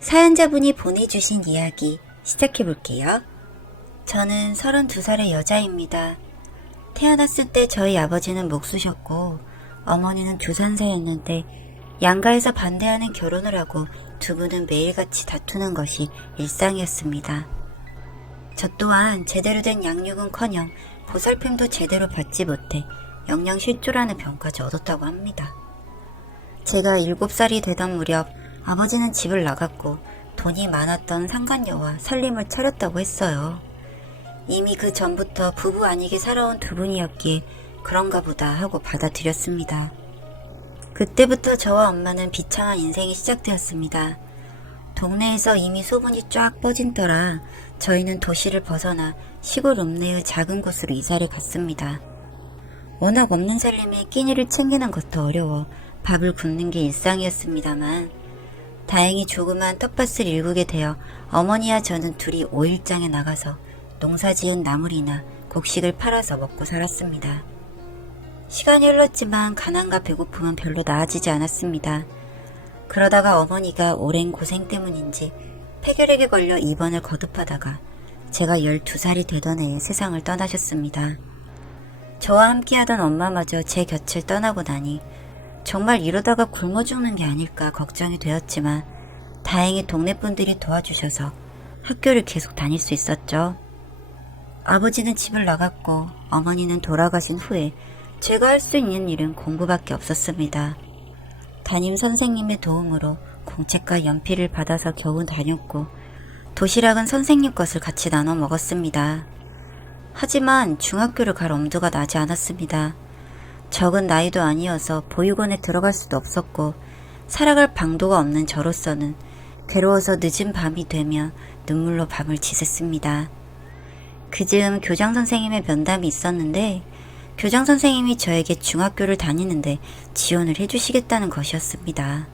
사연자분이 보내주신 이야기 시작해볼게요. 저는 32살의 여자입니다. 태어났을 때 저희 아버지는 목수셨고 어머니는 조산사였는데 양가에서 반대하는 결혼을 하고 두 분은 매일같이 다투는 것이 일상이었습니다. 저 또한 제대로 된 양육은커녕 보살핌도 제대로 받지 못해 영양실조라는 병까지 얻었다고 합니다. 제가 7살이 되던 무렵 아버지는 집을 나갔고 돈이 많았던 상간녀와 살림을 차렸다고 했어요. 이미 그 전부터 부부 아니게 살아온 두 분이었기에 그런가 보다 하고 받아들였습니다. 그때부터 저와 엄마는 비참한 인생이 시작되었습니다. 동네에서 이미 소문이 쫙 퍼진 터라 저희는 도시를 벗어나 시골 읍내의 작은 곳으로 이사를 갔습니다. 워낙 없는 살림에 끼니를 챙기는 것도 어려워 밥을 굶는 게 일상이었습니다만 다행히 조그만 텃밭을 일구게 되어 어머니와 저는 둘이 5일장에 나가서 농사지은 나물이나 곡식을 팔아서 먹고 살았습니다. 시간이 흘렀지만 가난과 배고픔은 별로 나아지지 않았습니다. 그러다가 어머니가 오랜 고생 때문인지 폐결핵에 걸려 입원을 거듭하다가 제가 12살이 되던 해에 세상을 떠나셨습니다. 저와 함께하던 엄마마저 제 곁을 떠나고 나니 정말 이러다가 굶어 죽는 게 아닐까 걱정이 되었지만 다행히 동네 분들이 도와주셔서 학교를 계속 다닐 수 있었죠. 아버지는 집을 나갔고 어머니는 돌아가신 후에 제가 할 수 있는 일은 공부밖에 없었습니다. 담임 선생님의 도움으로 공책과 연필을 받아서 겨우 다녔고 도시락은 선생님 것을 같이 나눠 먹었습니다. 하지만 중학교를 갈 엄두가 나지 않았습니다. 적은 나이도 아니어서 보육원에 들어갈 수도 없었고 살아갈 방도가 없는 저로서는 괴로워서 늦은 밤이 되면 눈물로 밤을 지샜습니다. 그즈음 교장선생님의 면담이 있었는데 교장선생님이 저에게 중학교를 다니는데 지원을 해주시겠다는 것이었습니다.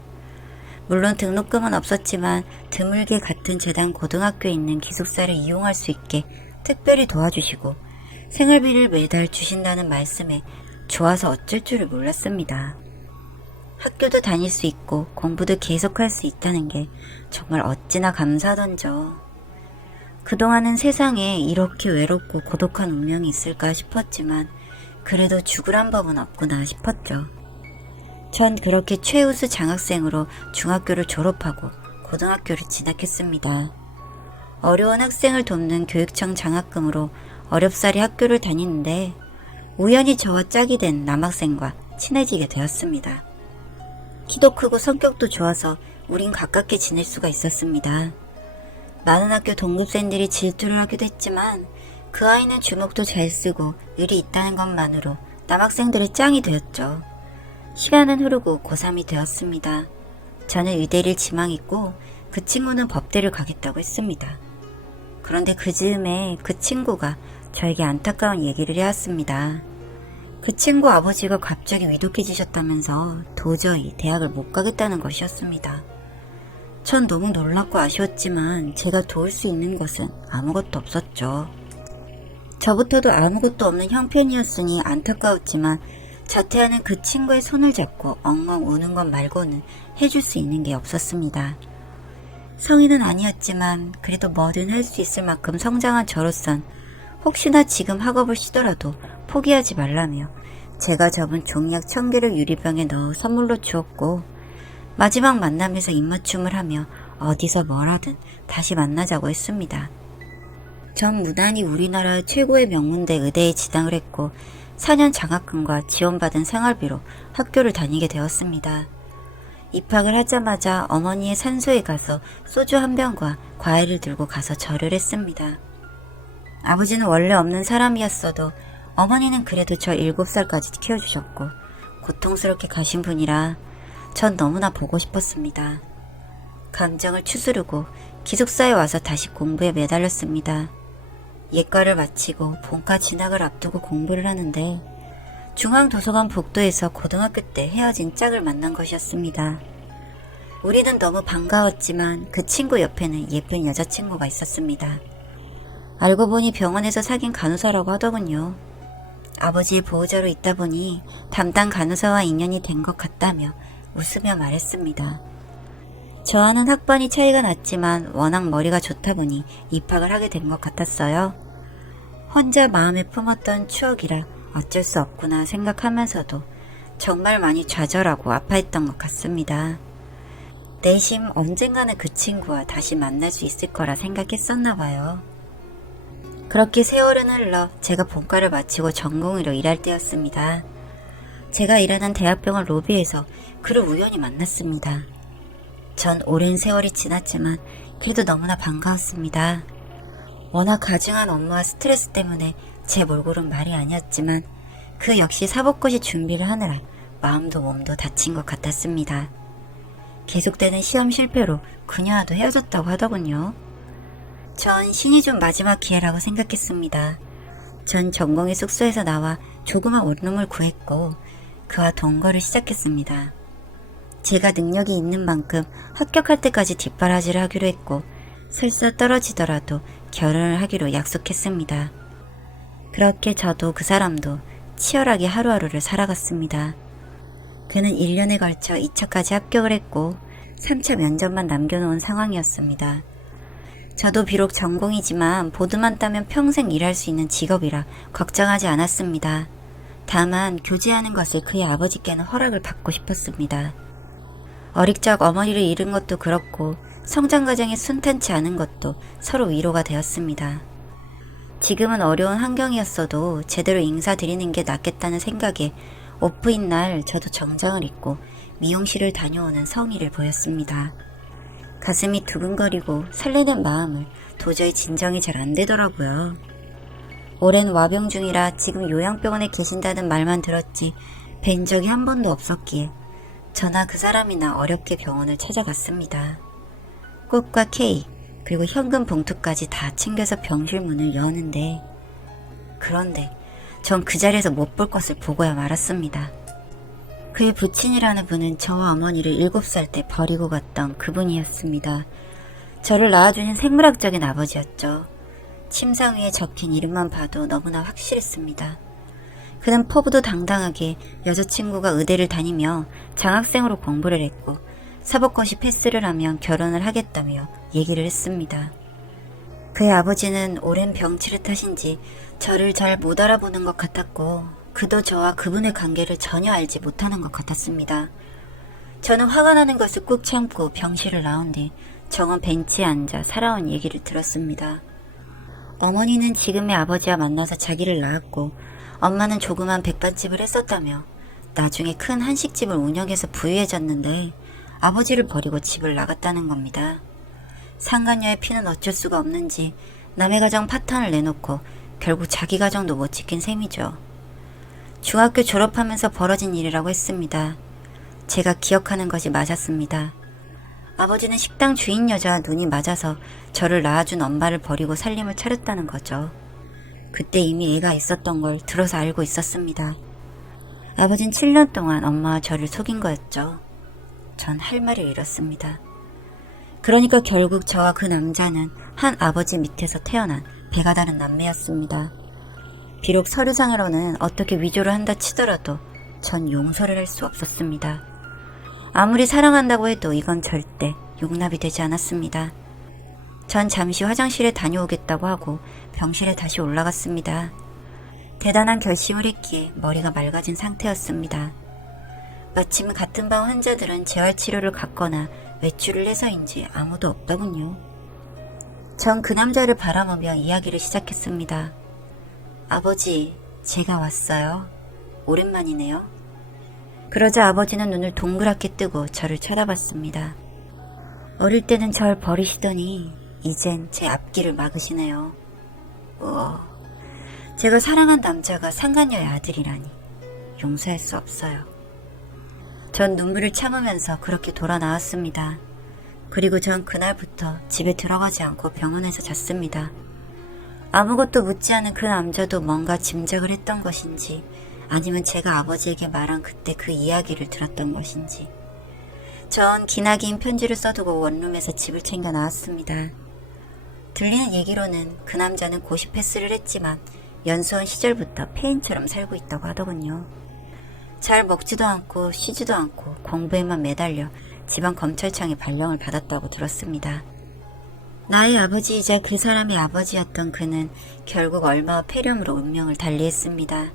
물론 등록금은 없었지만 드물게 같은 재단 고등학교에 있는 기숙사를 이용할 수 있게 특별히 도와주시고 생활비를 매달 주신다는 말씀에 좋아서 어쩔 줄을 몰랐습니다. 학교도 다닐 수 있고 공부도 계속할 수 있다는 게 정말 어찌나 감사하던죠. 그동안은 세상에 이렇게 외롭고 고독한 운명이 있을까 싶었지만 그래도 죽으란 법은 없구나 싶었죠. 전 그렇게 최우수 장학생으로 중학교를 졸업하고 고등학교를 진학했습니다. 어려운 학생을 돕는 교육청 장학금으로 어렵사리 학교를 다니는데 우연히 저와 짝이 된 남학생과 친해지게 되었습니다. 키도 크고 성격도 좋아서 우린 가깝게 지낼 수가 있었습니다. 많은 학교 동급생들이 질투를 하기도 했지만 그 아이는 주먹도 잘 쓰고 의리 있다는 것만으로 남학생들의 짱이 되었죠. 시간은 흐르고 고3이 되었습니다. 저는 의대를 지망했고 그 친구는 법대를 가겠다고 했습니다. 그런데 그 즈음에 그 친구가 저에게 안타까운 얘기를 해왔습니다. 그 친구 아버지가 갑자기 위독해지셨다면서 도저히 대학을 못 가겠다는 것이었습니다. 전 너무 놀랍고 아쉬웠지만 제가 도울 수 있는 것은 아무것도 없었죠. 저부터도 아무것도 없는 형편이었으니 안타까웠지만 자퇴하는 그 친구의 손을 잡고 엉엉 우는 것 말고는 해줄 수 있는 게 없었습니다. 성인은 아니었지만 그래도 뭐든 할 수 있을 만큼 성장한 저로선 혹시나 지금 학업을 쉬더라도 포기하지 말라며 제가 접은 종이약 1000개를 유리병에 넣어 선물로 주었고 마지막 만남에서 입맞춤을 하며 어디서 뭘 하든 다시 만나자고 했습니다. 전 무난히 우리나라 최고의 명문대 의대에 지당을 했고 4년 장학금과 지원받은 생활비로 학교를 다니게 되었습니다. 입학을 하자마자 어머니의 산소에 가서 소주 한 병과 과일을 들고 가서 절을 했습니다. 아버지는 원래 없는 사람이었어도 어머니는 그래도 저 7살까지 키워주셨고 고통스럽게 가신 분이라 전 너무나 보고 싶었습니다. 감정을 추스르고 기숙사에 와서 다시 공부에 매달렸습니다. 예과를 마치고 본과 진학을 앞두고 공부를 하는데 중앙도서관 복도에서 고등학교 때 헤어진 짝을 만난 것이었습니다. 우리는 너무 반가웠지만 그 친구 옆에는 예쁜 여자친구가 있었습니다. 알고 보니 병원에서 사귄 간호사라고 하더군요. 아버지의 보호자로 있다 보니 담당 간호사와 인연이 된 것 같다며 웃으며 말했습니다. 저와는 학번이 차이가 났지만 워낙 머리가 좋다 보니 입학을 하게 된 것 같았어요. 혼자 마음에 품었던 추억이라 어쩔 수 없구나 생각하면서도 정말 많이 좌절하고 아파했던 것 같습니다. 내심 언젠가는 그 친구와 다시 만날 수 있을 거라 생각했었나 봐요. 그렇게 세월은 흘러 제가 본과를 마치고 전공의로 일할 때였습니다. 제가 일하는 대학병원 로비에서 그를 우연히 만났습니다. 전 오랜 세월이 지났지만 그래도 너무나 반가웠습니다. 워낙 가증한 업무와 스트레스 때문에 제 몰골은 말이 아니었지만 그 역시 사법고시 준비를 하느라 마음도 몸도 다친 것 같았습니다. 계속되는 시험 실패로 그녀와도 헤어졌다고 하더군요. 전 신이 준 마지막 기회라고 생각했습니다. 전 전공의 숙소에서 나와 조그만 원룸을 구했고 그와 동거를 시작했습니다. 제가 능력이 있는 만큼 합격할 때까지 뒷바라지를 하기로 했고 설사 떨어지더라도 결혼을 하기로 약속했습니다. 그렇게 저도 그 사람도 치열하게 하루하루를 살아갔습니다. 그는 1년에 걸쳐 2차까지 합격을 했고 3차 면접만 남겨놓은 상황이었습니다. 저도 비록 전공이지만 보드만 따면 평생 일할 수 있는 직업이라 걱정하지 않았습니다. 다만 교제하는 것을 그의 아버지께는 허락을 받고 싶었습니다. 어릴 적 어머니를 잃은 것도 그렇고 성장 과정이 순탄치 않은 것도 서로 위로가 되었습니다. 지금은 어려운 환경이었어도 제대로 인사드리는 게 낫겠다는 생각에 오프인 날 저도 정장을 입고 미용실을 다녀오는 성의를 보였습니다. 가슴이 두근거리고 설레는 마음을 도저히 진정이 잘 안 되더라고요. 오랜 와병 중이라 지금 요양병원에 계신다는 말만 들었지 뵌 적이 한 번도 없었기에 저나 그 사람이나 어렵게 병원을 찾아갔습니다. 꽃과 케이크 그리고 현금 봉투까지 다 챙겨서 병실 문을 여는데 그런데 전 그 자리에서 못 볼 것을 보고야 말았습니다. 그의 부친이라는 분은 저와 어머니를 7살 때 버리고 갔던 그분이었습니다. 저를 낳아주신 생물학적인 아버지였죠. 침상 위에 적힌 이름만 봐도 너무나 확실했습니다. 그는 포부도 당당하게 여자친구가 의대를 다니며 장학생으로 공부를 했고 사법고시 패스를 하면 결혼을 하겠다며 얘기를 했습니다. 그의 아버지는 오랜 병치를 탓인지 저를 잘 못 알아보는 것 같았고 그도 저와 그분의 관계를 전혀 알지 못하는 것 같았습니다. 저는 화가 나는 것을 꾹 참고 병실을 나온 뒤 정원 벤치에 앉아 살아온 얘기를 들었습니다. 어머니는 지금의 아버지와 만나서 자기를 낳았고 엄마는 조그만 백반집을 했었다며 나중에 큰 한식집을 운영해서 부유해졌는데 아버지를 버리고 집을 나갔다는 겁니다. 상간녀의 피는 어쩔 수가 없는지 남의 가정 파탄을 내놓고 결국 자기 가정도 못 지킨 셈이죠. 중학교 졸업하면서 벌어진 일이라고 했습니다. 제가 기억하는 것이 맞았습니다. 아버지는 식당 주인 여자와 눈이 맞아서 저를 낳아준 엄마를 버리고 살림을 차렸다는 거죠. 그때 이미 애가 있었던 걸 들어서 알고 있었습니다. 아버진 7년 동안 엄마와 저를 속인 거였죠. 전 할 말을 잃었습니다. 그러니까 결국 저와 그 남자는 한 아버지 밑에서 태어난 배가 다른 남매였습니다. 비록 서류상으로는 어떻게 위조를 한다 치더라도 전 용서를 할 수 없었습니다. 아무리 사랑한다고 해도 이건 절대 용납이 되지 않았습니다. 전 잠시 화장실에 다녀오겠다고 하고 병실에 다시 올라갔습니다. 대단한 결심을 했기에 머리가 맑아진 상태였습니다. 마침 같은 방 환자들은 재활치료를 갖거나 외출을 해서인지 아무도 없더군요. 전 그 남자를 바라보며 이야기를 시작했습니다. 아버지, 제가 왔어요. 오랜만이네요. 그러자 아버지는 눈을 동그랗게 뜨고 저를 쳐다봤습니다. 어릴 때는 절 버리시더니 이젠 제 앞길을 막으시네요. 제가 사랑한 남자가 상간녀의 아들이라니 용서할 수 없어요. 전 눈물을 참으면서 그렇게 돌아 나왔습니다. 그리고 전 그날부터 집에 들어가지 않고 병원에서 잤습니다. 아무것도 묻지 않은 그 남자도 뭔가 짐작을 했던 것인지 아니면 제가 아버지에게 말한 그때 그 이야기를 들었던 것인지 전 기나긴 편지를 써두고 원룸에서 집을 챙겨 나왔습니다. 들리는 얘기로는 그 남자는 고시 패스를 했지만 연수원 시절부터 폐인처럼 살고 있다고 하더군요. 잘 먹지도 않고 쉬지도 않고 공부에만 매달려 지방검찰청에 발령을 받았다고 들었습니다. 나의 아버지이자 그 사람의 아버지였던 그는 결국 얼마 후 폐렴으로 운명을 달리했습니다.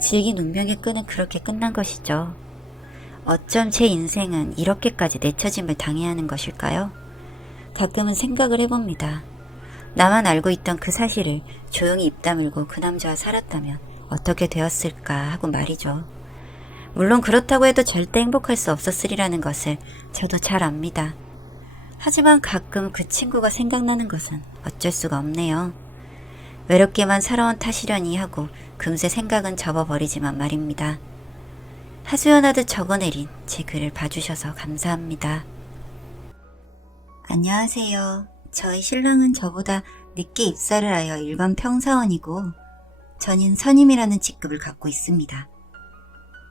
질긴 운명의 끈은 그렇게 끝난 것이죠. 어쩜 제 인생은 이렇게까지 내처짐을 당해야 하는 것일까요? 가끔은 생각을 해봅니다. 나만 알고 있던 그 사실을 조용히 입 다물고 그 남자와 살았다면 어떻게 되었을까 하고 말이죠. 물론 그렇다고 해도 절대 행복할 수 없었으리라는 것을 저도 잘 압니다. 하지만 가끔 그 친구가 생각나는 것은 어쩔 수가 없네요. 외롭게만 살아온 탓이려니 하고 금세 생각은 접어버리지만 말입니다. 하소연하듯 적어내린 제 글을 봐주셔서 감사합니다. 안녕하세요. 저희 신랑은 저보다 늦게 입사를 하여 일반 평사원이고 저는 선임이라는 직급을 갖고 있습니다.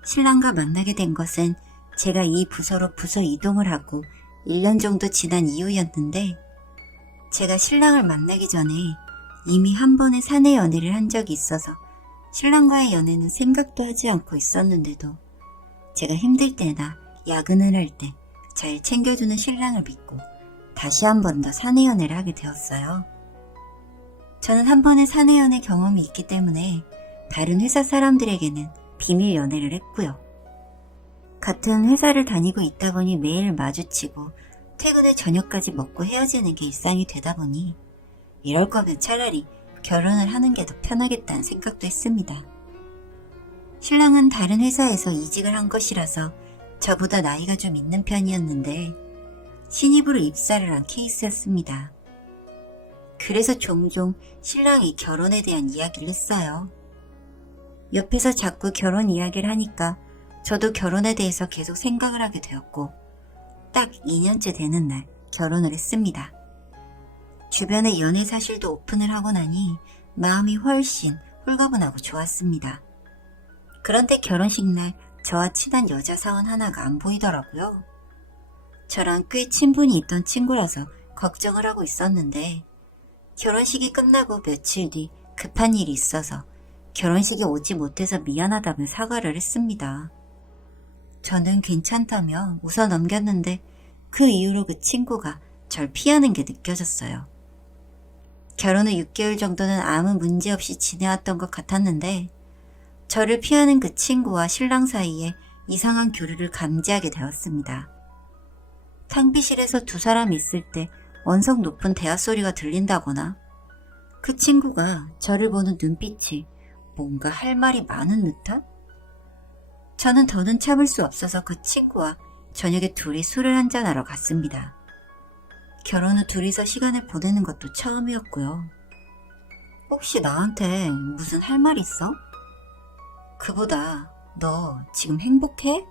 신랑과 만나게 된 것은 제가 이 부서로 부서 이동을 하고 1년 정도 지난 이후였는데 제가 신랑을 만나기 전에 이미 한 번의 사내 연애를 한 적이 있어서 신랑과의 연애는 생각도 하지 않고 있었는데도 제가 힘들 때나 야근을 할 때 잘 챙겨주는 신랑을 믿고 다시 한 번 더 사내 연애를 하게 되었어요. 저는 한 번의 사내 연애 경험이 있기 때문에 다른 회사 사람들에게는 비밀 연애를 했고요. 같은 회사를 다니고 있다 보니 매일 마주치고 퇴근 후 저녁까지 먹고 헤어지는 게 일상이 되다 보니 이럴 거면 차라리 결혼을 하는 게 더 편하겠다는 생각도 했습니다. 신랑은 다른 회사에서 이직을 한 것이라서 저보다 나이가 좀 있는 편이었는데 신입으로 입사를 한 케이스였습니다. 그래서 종종 신랑이 결혼에 대한 이야기를 했어요. 옆에서 자꾸 결혼 이야기를 하니까 저도 결혼에 대해서 계속 생각을 하게 되었고 딱 2년째 되는 날 결혼을 했습니다. 주변에 연애 사실도 오픈을 하고 나니 마음이 훨씬 홀가분하고 좋았습니다. 그런데 결혼식 날 저와 친한 여자 사원 하나가 안 보이더라고요. 저랑 꽤 친분이 있던 친구라서 걱정을 하고 있었는데 결혼식이 끝나고 며칠 뒤 급한 일이 있어서 결혼식에 오지 못해서 미안하다며 사과를 했습니다. 저는 괜찮다며 웃어 넘겼는데 그 이후로 그 친구가 절 피하는 게 느껴졌어요. 결혼 후 6개월 정도는 아무 문제 없이 지내왔던 것 같았는데 저를 피하는 그 친구와 신랑 사이에 이상한 교류를 감지하게 되었습니다. 탕비실에서 두 사람이 있을 때 원석 높은 대화 소리가 들린다거나 그 친구가 저를 보는 눈빛이 뭔가 할 말이 많은 듯한? 저는 더는 참을 수 없어서 그 친구와 저녁에 둘이 술을 한잔하러 갔습니다. 결혼 후 둘이서 시간을 보내는 것도 처음이었고요. 혹시 나한테 무슨 할 말 있어? 그보다 너 지금 행복해?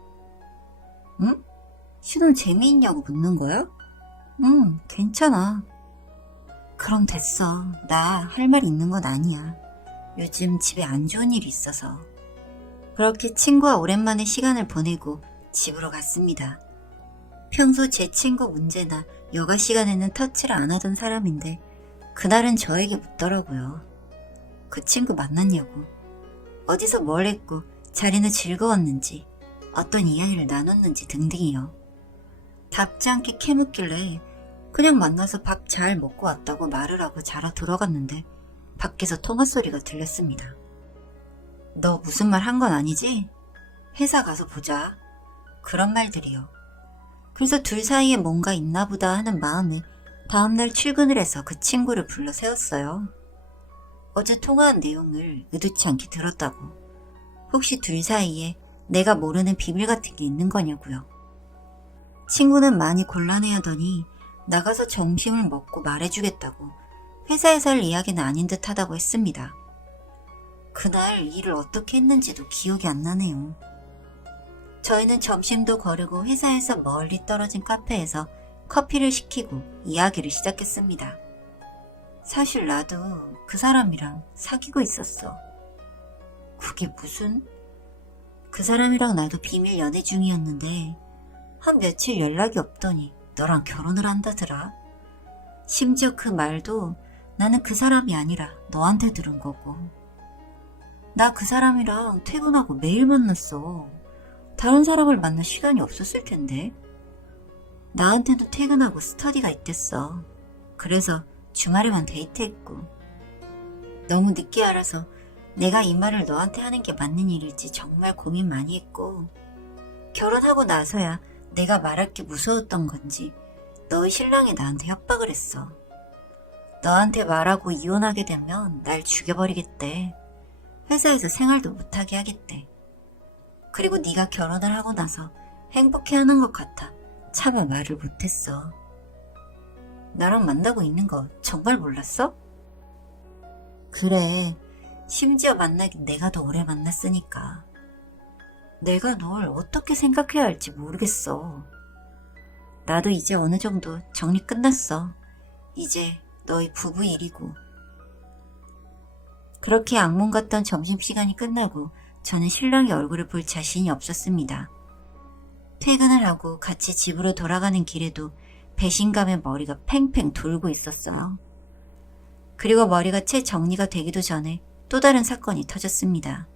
응? 신혼 재미있냐고 묻는 거야? 응, 괜찮아. 그럼 됐어. 나 할 말 있는 건 아니야. 요즘 집에 안 좋은 일이 있어서. 그렇게 친구와 오랜만에 시간을 보내고 집으로 갔습니다. 평소 제 친구 문제나 여가 시간에는 터치를 안 하던 사람인데 그날은 저에게 묻더라고요. 그 친구 만났냐고. 어디서 뭘 했고 자리는 즐거웠는지 어떤 이야기를 나눴는지 등등이요. 답지 않게 캐묻길래 그냥 만나서 밥 잘 먹고 왔다고 말을 하고 자러 들어갔는데 밖에서 통화 소리가 들렸습니다. 너 무슨 말 한 건 아니지? 회사 가서 보자. 그런 말들이요. 그래서 둘 사이에 뭔가 있나 보다 하는 마음에 다음날 출근을 해서 그 친구를 불러 세웠어요. 어제 통화한 내용을 의도치 않게 들었다고. 혹시 둘 사이에 내가 모르는 비밀 같은 게 있는 거냐고요. 친구는 많이 곤란해하더니 나가서 점심을 먹고 말해주겠다고 회사에서 할 이야기는 아닌 듯 하다고 했습니다. 그날 일을 어떻게 했는지도 기억이 안 나네요. 저희는 점심도 거르고 회사에서 멀리 떨어진 카페에서 커피를 시키고 이야기를 시작했습니다. 사실 나도 그 사람이랑 사귀고 있었어. 그게 무슨? 그 사람이랑 나도 비밀 연애 중이었는데 한 며칠 연락이 없더니 너랑 결혼을 한다더라. 심지어 그 말도 나는 그 사람이 아니라 너한테 들은 거고. 나 그 사람이랑 퇴근하고 매일 만났어. 다른 사람을 만날 시간이 없었을 텐데. 나한테도 퇴근하고 스터디가 있댔어. 그래서 주말에만 데이트했고. 너무 늦게 알아서 내가 이 말을 너한테 하는 게 맞는 일일지 정말 고민 많이 했고, 결혼하고 나서야 내가 말할 게 무서웠던 건지 너의 신랑이 나한테 협박을 했어. 너한테 말하고 이혼하게 되면 날 죽여버리겠대. 회사에서 생활도 못하게 하겠대. 그리고 네가 결혼을 하고 나서 행복해하는 것 같아 차마 말을 못했어. 나랑 만나고 있는 거 정말 몰랐어? 그래, 심지어 만나긴 내가 더 오래 만났으니까. 내가 널 어떻게 생각해야 할지 모르겠어. 나도 이제 어느 정도 정리 끝났어. 이제 너희 부부 일이고. 그렇게 악몽 같던 점심시간이 끝나고 저는 신랑의 얼굴을 볼 자신이 없었습니다. 퇴근을 하고 같이 집으로 돌아가는 길에도 배신감에 머리가 팽팽 돌고 있었어요. 그리고 머리가 채 정리가 되기도 전에 또 다른 사건이 터졌습니다.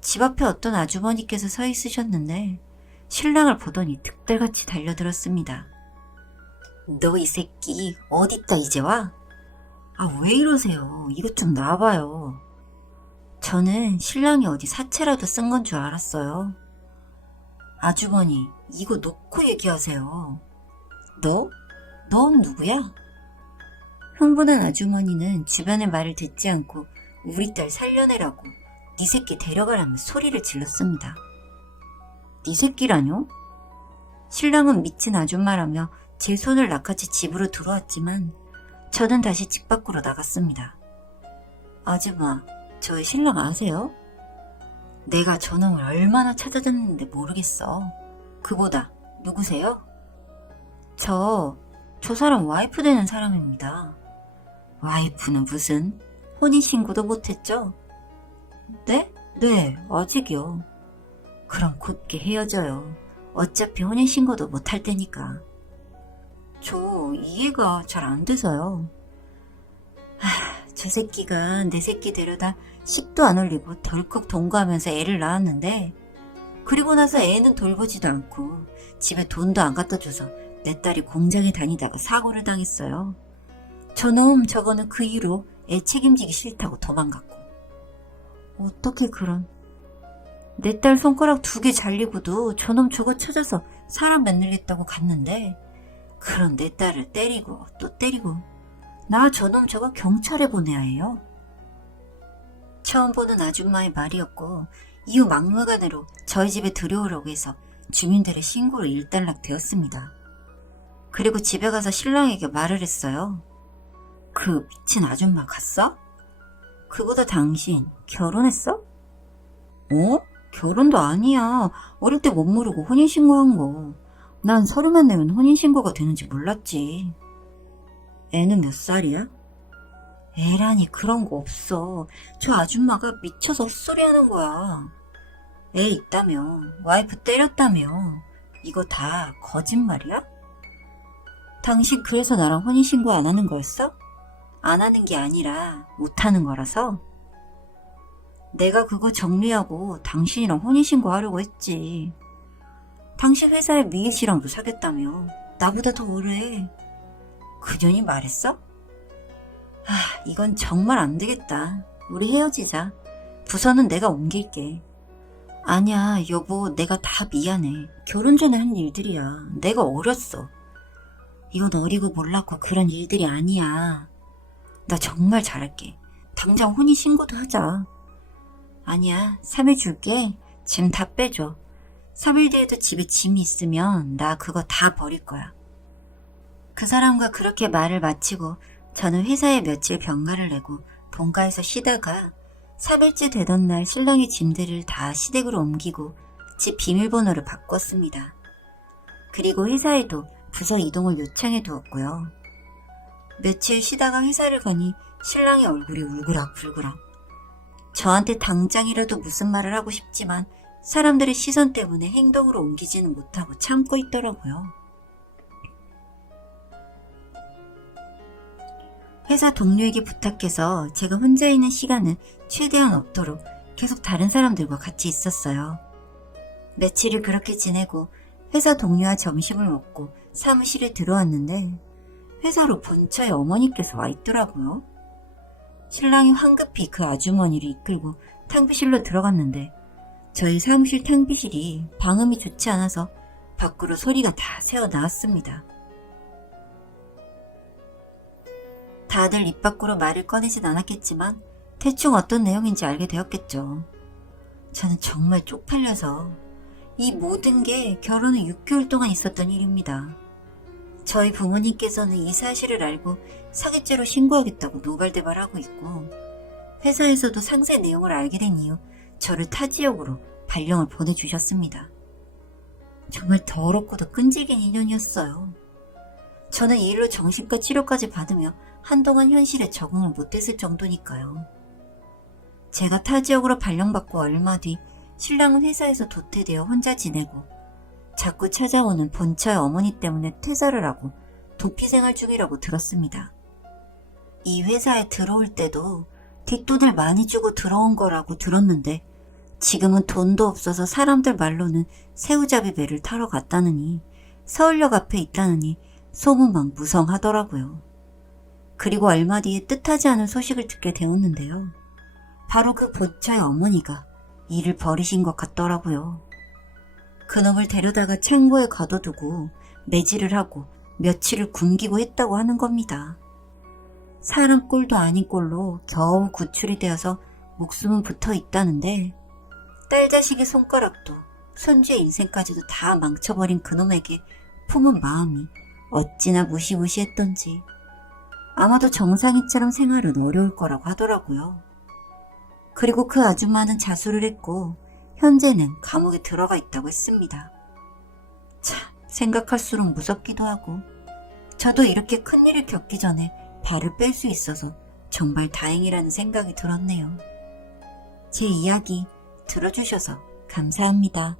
집 앞에 어떤 아주머니께서 서 있으셨는데 신랑을 보더니 득달같이 달려들었습니다. 너 이 새끼 어딨다 이제 와? 아, 왜 이러세요? 이것 좀 놔봐요. 저는 신랑이 어디 사채라도 쓴 건 줄 알았어요. 아주머니, 이거 놓고 얘기하세요. 너? 넌 누구야? 흥분한 아주머니는 주변의 말을 듣지 않고 우리 딸 살려내라고 네 새끼 데려가라며 소리를 질렀습니다. 네 새끼라뇨? 신랑은 미친 아줌마라며 제 손을 낚아채 집으로 들어왔지만 저는 다시 집 밖으로 나갔습니다. 아줌마, 저희 신랑 아세요? 내가 저놈을 얼마나 찾아다녔는데 모르겠어. 그보다 누구세요? 저 사람 와이프 되는 사람입니다. 와이프는 무슨? 혼인신고도 못했죠? 네? 네, 아직이요. 그럼 곧게 헤어져요. 어차피 혼인신고도 못할 테니까. 저 이해가 잘 안 돼서요. 저 새끼가 내 새끼 데려다 식도 안 올리고 덜컥 동거하면서 애를 낳았는데, 그리고 나서 애는 돌보지도 않고 집에 돈도 안 갖다 줘서 내 딸이 공장에 다니다가 사고를 당했어요. 저놈 저거는 그 이후로 애 책임지기 싫다고 도망갔고. 어떻게 그런. 내 딸 손가락 2개 잘리고도 저놈 저거 찾아서 사람 만들겠다고 갔는데, 그런 내 딸을 때리고 또 때리고. 나 저놈 저거 경찰에 보내야 해요. 처음 보는 아줌마의 말이었고, 이후 막무가내로 저희 집에 들여오려고 해서 주민들의 신고를 일단락 되었습니다. 그리고 집에 가서 신랑에게 말을 했어요. 그 미친 아줌마 갔어? 그보다 당신 결혼했어? 어? 결혼도 아니야. 어릴 때 못 모르고 혼인신고한 거. 난 서류만 내면 혼인신고가 되는지 몰랐지. 애는 몇 살이야? 애라니 그런 거 없어. 저 아줌마가 미쳐서 헛소리하는 거야. 애 있다며, 와이프 때렸다며. 이거 다 거짓말이야? 당신 그래서 나랑 혼인신고 안 하는 거였어? 안 하는 게 아니라 못 하는 거라서? 내가 그거 정리하고 당신이랑 혼인신고 하려고 했지. 당신 회사에 미일 씨랑도 사귀었다며. 나보다 더 오래. 그년이 말했어? 이건 정말 안 되겠다. 우리 헤어지자. 부서는 내가 옮길게. 아니야, 여보, 내가 다 미안해. 결혼 전에 한 일들이야. 내가 어렸어. 이건 어리고 몰랐고 그런 일들이 아니야. 나 정말 잘할게. 당장 혼인신고도 하자. 아니야, 3일 줄게. 짐 다 빼줘. 3일 뒤에도 집에 짐이 있으면 나 그거 다 버릴 거야. 그 사람과 그렇게 말을 마치고 저는 회사에 며칠 병가를 내고 본가에서 쉬다가 3일째 되던 날 신랑의 짐들을 다 시댁으로 옮기고 집 비밀번호를 바꿨습니다. 그리고 회사에도 부서 이동을 요청해 두었고요. 며칠 쉬다가 회사를 가니 신랑의 얼굴이 울그락불그락. 저한테 당장이라도 무슨 말을 하고 싶지만 사람들의 시선 때문에 행동으로 옮기지는 못하고 참고 있더라고요. 회사 동료에게 부탁해서 제가 혼자 있는 시간은 최대한 없도록 계속 다른 사람들과 같이 있었어요. 며칠을 그렇게 지내고 회사 동료와 점심을 먹고 사무실에 들어왔는데 회사로 본처의 어머니께서 와 있더라고요. 신랑이 황급히 그 아주머니를 이끌고 탕비실로 들어갔는데 저희 사무실 탕비실이 방음이 좋지 않아서 밖으로 소리가 다 새어 나왔습니다. 다들 입 밖으로 말을 꺼내진 않았겠지만 대충 어떤 내용인지 알게 되었겠죠. 저는 정말 쪽팔려서 이 모든 게 결혼 후 6개월 동안 있었던 일입니다. 저희 부모님께서는 이 사실을 알고 사기죄로 신고하겠다고 노발대발하고 있고 회사에서도 상세 내용을 알게 된 이후 저를 타 지역으로 발령을 보내주셨습니다. 정말 더럽고도 끈질긴 인연이었어요. 저는 이 일로 정신과 치료까지 받으며 한동안 현실에 적응을 못했을 정도니까요. 제가 타 지역으로 발령받고 얼마 뒤 신랑은 회사에서 도태되어 혼자 지내고 자꾸 찾아오는 본처의 어머니 때문에 퇴사를 하고 도피 생활 중이라고 들었습니다. 이 회사에 들어올 때도 뒷돈을 많이 주고 들어온 거라고 들었는데 지금은 돈도 없어서 사람들 말로는 새우잡이 배를 타러 갔다느니 서울역 앞에 있다느니 소문만 무성하더라고요. 그리고 얼마 뒤에 뜻하지 않은 소식을 듣게 되었는데요. 바로 그 본처의 어머니가 일을 버리신 것 같더라고요. 그놈을 데려다가 창고에 가둬두고 매질을 하고 며칠을 굶기고 했다고 하는 겁니다. 사람 꼴도 아닌 꼴로 겨우 구출이 되어서 목숨은 붙어 있다는데 딸 자식의 손가락도 손주의 인생까지도 다 망쳐버린 그놈에게 품은 마음이 어찌나 무시무시했던지 아마도 정상이처럼 생활은 어려울 거라고 하더라고요. 그리고 그 아줌마는 자수를 했고 현재는 감옥에 들어가 있다고 했습니다. 참, 생각할수록 무섭기도 하고 저도 이렇게 큰일을 겪기 전에 발을 뺄 수 있어서 정말 다행이라는 생각이 들었네요. 제 이야기 들어주셔서 감사합니다.